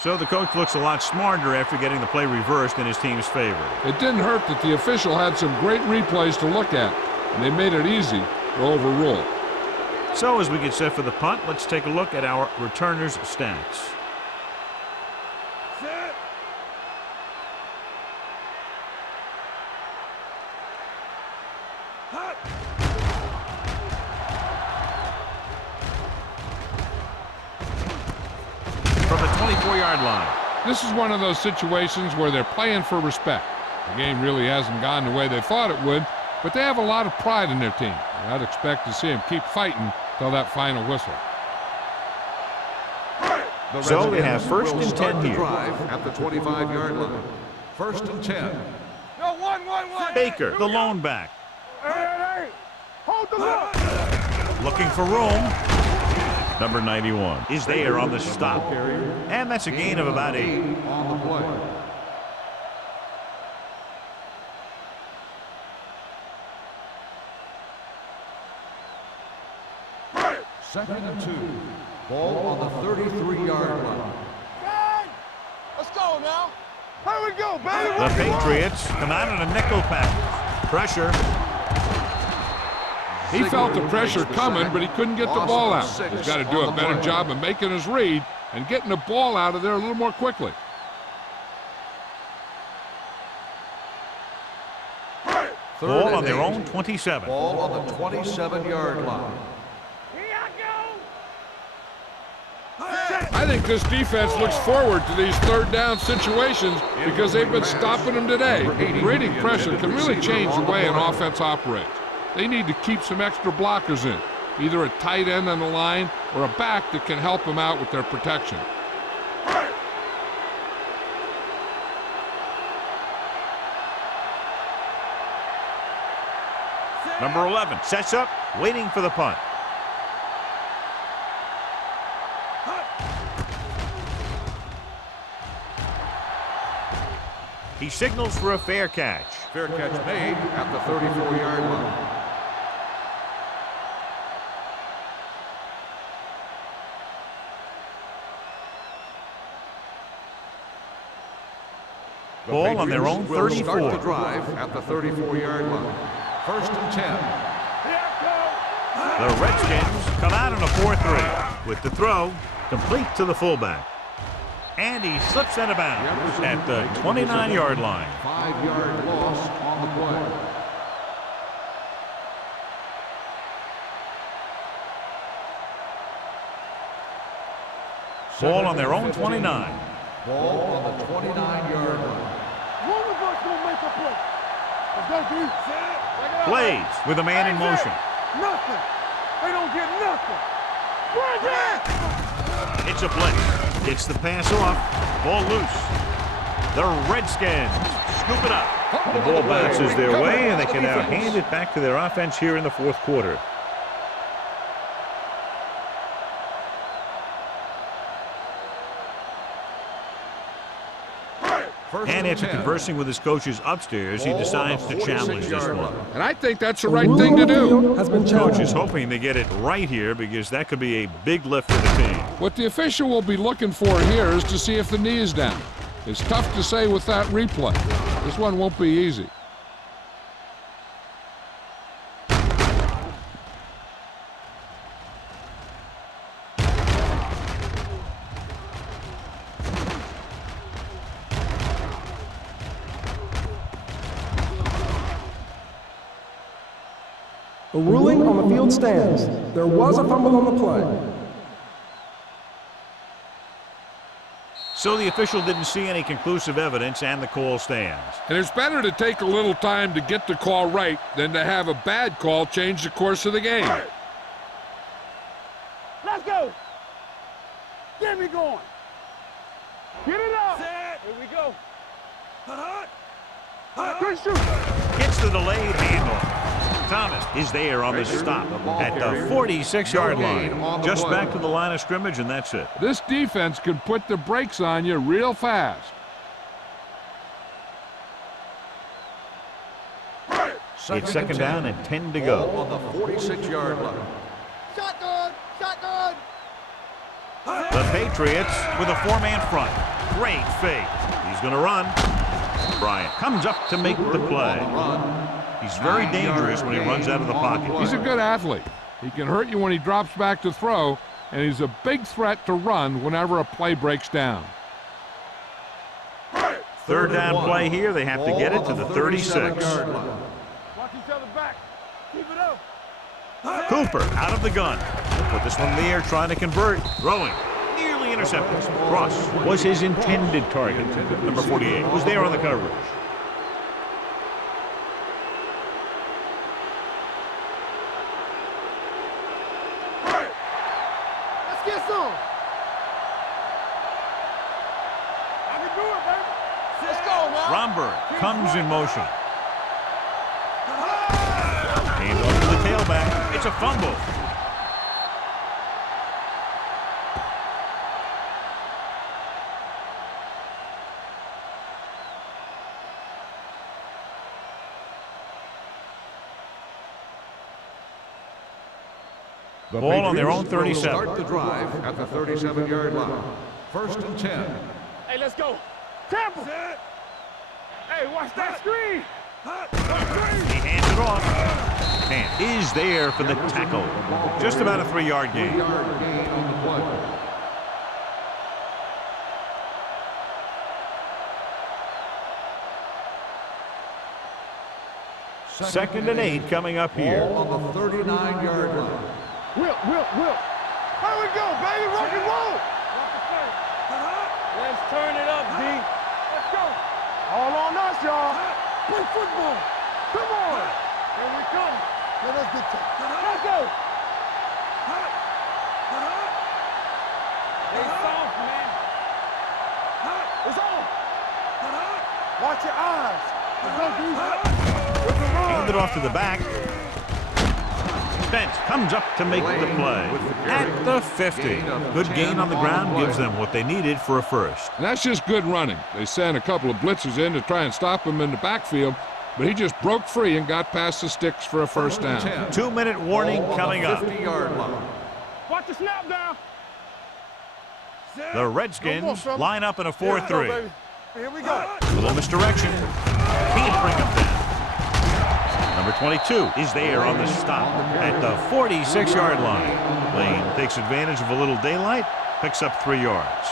So the coach looks a lot smarter after getting the play reversed in his team's favor. It didn't hurt that the official had some great replays to look at, and they made it easy to overrule. So as we get set for the punt, let's take a look at our returners' stats. Set. Hot. From the 24-yard line. This is one of those situations where they're playing for respect. The game really hasn't gone the way they thought it would, but they have a lot of pride in their team. And I'd expect to see them keep fighting till that final whistle. So they have 1st and 10 here. Drive at the 25-yard line. 1st and 10. No, one. Baker, the lone back, Hey. Hold the look. looking for room. Number 91 is there on the stop. And that's a gain of about 8. On the play. Second and 2. Ball on the 33-yard line. Gang! Let's go now. Here we go, baby. The Patriots come out in a nickel package. Pressure. He felt the pressure coming, but he couldn't get the ball out. He's got to do a better job of making his read and getting the ball out of there a little more quickly. Ball on their own 27. Ball on the 27-yard line. Here I go. I think this defense looks forward to these 3rd down situations because they've been stopping them today. Creating pressure can really change the way an offense operates. They need to keep some extra blockers in, either a tight end on the line or a back that can help them out with their protection. Number 11 sets up, waiting for the punt. He signals for a fair catch. Fair catch made at the 34-yard line. The Ball on their own Patriots will 34. start the drive at the 34-yard line. First and 10. The Redskins come out in a 4-3 with the throw complete to the fullback. And he slips out of bounds at the 29-yard line. 5-yard loss on the play. Ball on their own 29. Ball on the 29-yard line. One of us gonna make a play. Let's go, D. Plays with a man in motion. Nothing. They don't get nothing. Bring it! It's a blitz. Gets the pass off. Ball loose. The Redskins scoop it up. The ball bounces their way, and they can now hand it back to their offense here in the fourth quarter. And after conversing with his coaches upstairs, he decides to challenge this one. And I think that's the right thing to do. Has been Coach is challenged. hoping to get it right here because that could be a big lift for the team. What the official will be looking for here is to see if the knee is down. It's tough to say with that replay. This one won't be easy. The ruling on the field stands. There was a fumble on the play. So the official didn't see any conclusive evidence, and the call stands. And it's better to take a little time to get the call right than to have a bad call change the course of the game. Let's go. Get me going. Get it up. Here we go. Good shoot. Gets the delayed handoff. Thomas is there on the stop at the 46-yard line. Just back to the line of scrimmage, and that's it. This defense could put the brakes on you real fast. It's second down and 10 to go. Ball on the 46-yard line. Shotgun! Shotgun! The Patriots with a four-man front. Great fake. He's going to run. Bryant comes up to make the play. He's very dangerous when he runs out of the pocket. He's a good athlete. He can hurt you when he drops back to throw, and he's a big threat to run whenever a play breaks down. Third down play here. They have to get it to the 36. Watch each other back. Keep it up. Cooper out of the gun. Put this one in the air, trying to convert. Throwing. Nearly intercepted. Ross was his intended target. Number 48 was there on the coverage. Let's get some! I can do it, baby. Let's go now! Romberg comes in motion. Hand off to the tailback. It's a fumble. The Ball on their own Patriots 37. will start the drive at the 37-yard line. First and 10. Hey, let's go. Tampa. Hey, watch that screen. He hands it off. And is there for the tackle. Just about a 3-yard gain. 3-yard gain on the play. Second and 8 coming up here. Ball on the 39-yard line. Will. Here we go, baby. Rock and roll. Let's turn it up, D. Let's go. All on us, y'all. Play football. Come on. Here we come. Let us get to Let's go. They soft, man. It's on. Watch your eyes. Let's go, D. Hand it off to the back. Spence comes up to make the play. At the 50. Good gain on the ground gives them what they needed for a first. And that's just good running. They sent a couple of blitzers in to try and stop him in the backfield, but he just broke free and got past the sticks for a first down. 2-minute warning coming up. 50-yard line. Watch the snap down. The Redskins line up in a 4-3. Here we go. A little misdirection. Can't bring him down. Number 22 is there on the stop at the 46-yard line. Lane takes advantage of a little daylight, picks up 3 yards.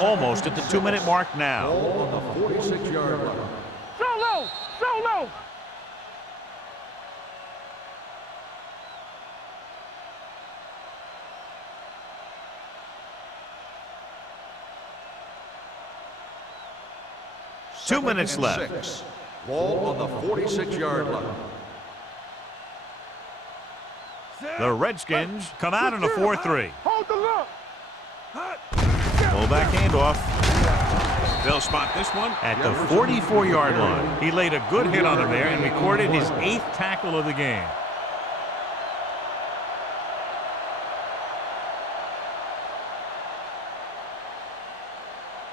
Almost at the 2-minute mark now. Ball on the 46-yard line. So low. So low. Two minutes left. 6. Ball on the 46-yard line. The Redskins come out in a 4-3. Hold the look. Fullback handoff. They'll spot this one at the 44-yard line. He laid a good hit on him there and recorded his 8th tackle of the game.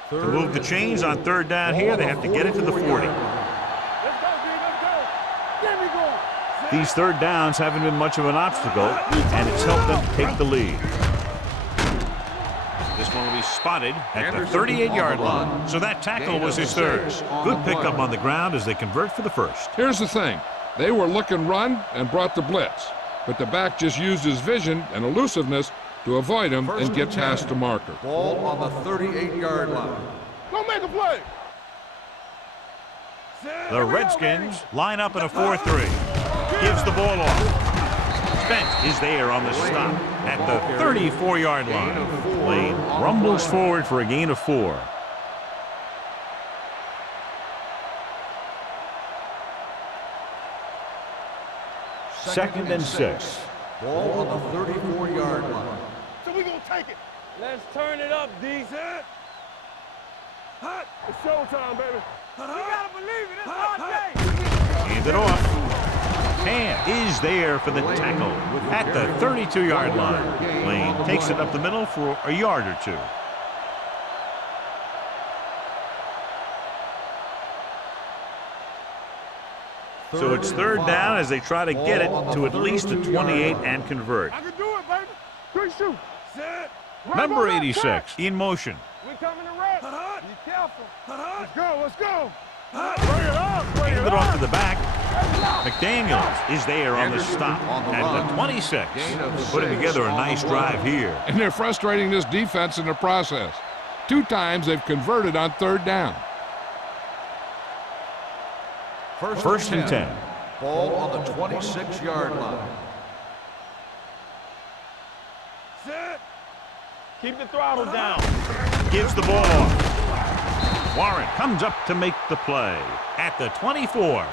To move the chains on 3rd down here, they have to get it to the 40. Let's go, D. Let's go. There we go. These 3rd downs haven't been much of an obstacle, and it's helped them take the lead. This one will be spotted at the 38-yard line. So that tackle was his 3rd. Good pickup on the ground as they convert for the 1st. Here's the thing. They were looking run and brought the blitz, but the back just used his vision and elusiveness to avoid him and get past the marker. Ball on the 38-yard line. Go make a play. The Redskins line up in a 4-3. Gives the ball off. Spence is there on the stop at the 34-yard line. Lane rumbles forward for a gain of 4. Second and 6. Ball on the 34-yard line. So we gonna take it. Let's turn it up, D. It's showtime, baby. You gotta believe it. It's our day. Hand it off. Hand is there for the tackle at the 32-yard line. Lane takes it up the middle for a yard or 2. So it's 3rd down as they try to get it to at least the 28 and convert. I can do it, baby. Quick shoot. Set. Number 86 in motion. We coming to wrap. Be careful. Let's go. Let's go. Bring it up. Bring Hand it it off up. to the back. McDaniels is there on the stop at the 26. Putting together a nice drive here. And they're frustrating this defense in the process. 2 times they've converted on 3rd down. First and 10. Ball on the 26-yard line. Set. Keep the throttle down. Gives the ball off. Warren comes up to make the play at the 24.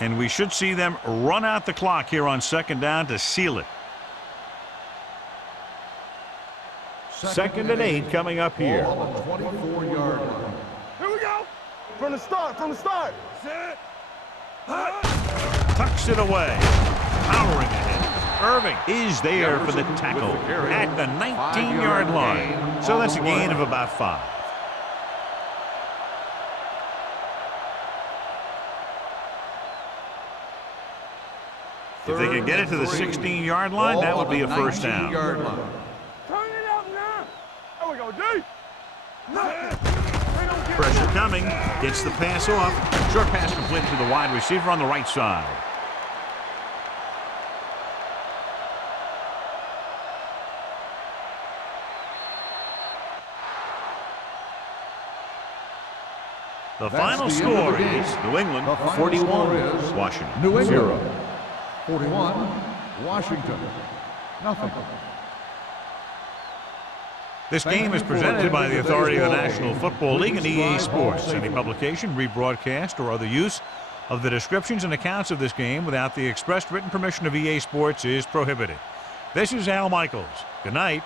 And we should see them run out the clock here on 2nd down to seal it. 2nd and 8 coming up here. Ball on the 24-yard line. Here we go. From the start. From the start. Set. Tucks it away. Powering ahead. Irving is there for the tackle at the 19-yard line. So that's a gain of about 5. If they could get it to the 16-yard line, that would be a 1st down. Yard line. Turn it up now. There we go, D. Pressure coming. Gets the pass off. Short pass completed to the wide receiver on the right side. The final score is New England 41, Washington New England 0. 41, Washington, nothing. This game is presented by the authority of the National Football League and EA Sports. Any publication, rebroadcast, or other use of the descriptions and accounts of this game without the expressed written permission of EA Sports is prohibited. This is Al Michaels. Good night.